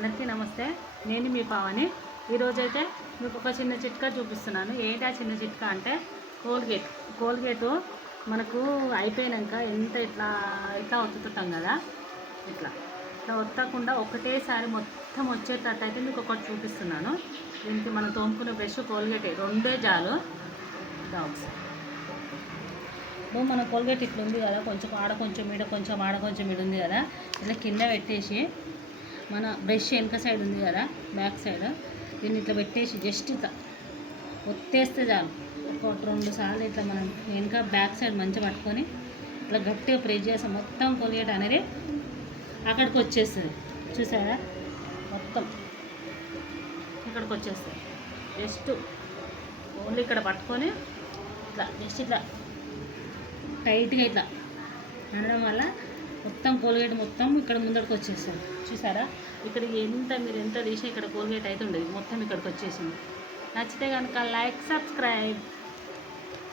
అందరికీ నమస్తే. నేను మీ పావని. ఈరోజైతే మీకు ఒక చిన్న చిట్కా చూపిస్తున్నాను. ఏంటి ఆ చిన్న చిట్కా అంటే కోల్గేటు మనకు అయిపోయాక ఎంత ఇట్లా ఇట్లా ఒత్తుతాం కదా, ఇట్లా ఇట్లా ఒత్తకుండా ఒకటేసారి మొత్తం వచ్చేటట్టు అయితే మీకు ఒకటి చూపిస్తున్నాను. దీనికి మనం తోముకునే బ్రష్ కోల్గేటే, రెండే జాలు. ఇప్పుడు మన కోల్గేట్ ఇట్లా ఉంది కదా, కొంచెం ఆడ కొంచెం ఈడ కొంచెం ఆడ కొంచెం ఈడ ఉంది కదా, ఇట్లా కింద పెట్టేసి మన బ్రష్ వెనక సైడ్ ఉంది కదా, బ్యాక్ సైడ్, దీన్ని ఇట్లా పెట్టేసి జస్ట్ ఇట్లా ఒత్తేస్తే చాలు. ఒక 2 సార్లు ఇట్లా మనం వెనక బ్యాక్ సైడ్ మంచిగా పట్టుకొని ఇట్లా గట్టిగా ప్రెస్ చేస్తాం, మొత్తం కోల్గేట్ అనేది అక్కడికి వచ్చేస్తుంది. చూసారా, మొత్తం ఇక్కడికి వచ్చేస్తుంది. జస్ట్ ఓన్లీ ఇక్కడ పట్టుకొని ఇట్లా జస్ట్ ఇట్లా టైట్గా ఇట్లా అనడం వల్ల మొత్తం కోల్గేట్ మొత్తం ఇక్కడ ముందరికి వచ్చేస్తుంది. చూసారా, ఇక్కడ మీరు ఎంత తీసినా ఇక్కడ కోల్గేట్ అయితే ఉండదు, మొత్తం ఇక్కడికి వచ్చేసింది. నచ్చితే కనుక లైక్, సబ్స్క్రైబ్.